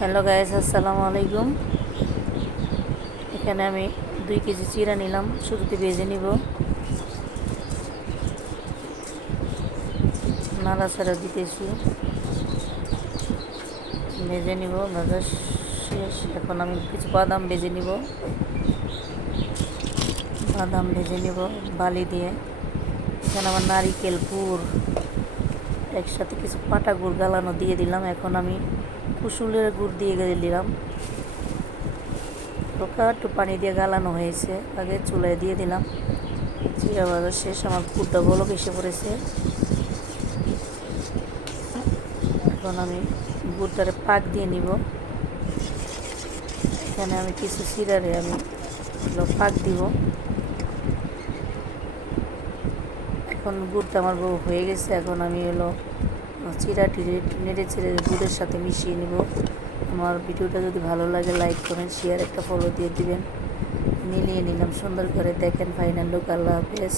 Hello guys, আসসালামু আলাইকুম। এখানে আমি 2 কেজি চিরা নিলাম, শুরুতে ভেজে নিব। নাড়াচাড়া দিতেছি, ভেজে নিব। ভাজা শেষ। এখন আমি কিছু বাদাম ভেজে নিব, বালি দিয়ে। এখানে আমার নারিকেল গুড়, একসাথে কিছু পাটা গুড় গালানো দিয়ে দিলাম। এখন আমি কুসুলের গুড় দিয়ে দিলাম। হালকা একটু পানি দিয়ে গালানো হয়েছে, আগে চুলায় দিয়ে দিলাম। চিরা ভাজা শেষ, আমার গুড়টা বলক এসে পড়েছে। এখন আমি গুড়টারে পাক দিয়ে নিব। এখানে আমি কিছু চিরারে আমি পাক দিব। এখন গুড়টা আমার হয়ে গেছে। এখন আমি চিরাটি নেড়ে চেড়ে গুড়ের সাথে মিশিয়ে নিব। আমার ভিডিওটা যদি ভালো লাগে লাইক কমেন্ট শেয়ার একটা ফলো দিয়ে দিবেন। মিলিয়ে নিলাম সুন্দর করে, দেখেন ফাইনাল লুক। আল্লাহ হাফেজ।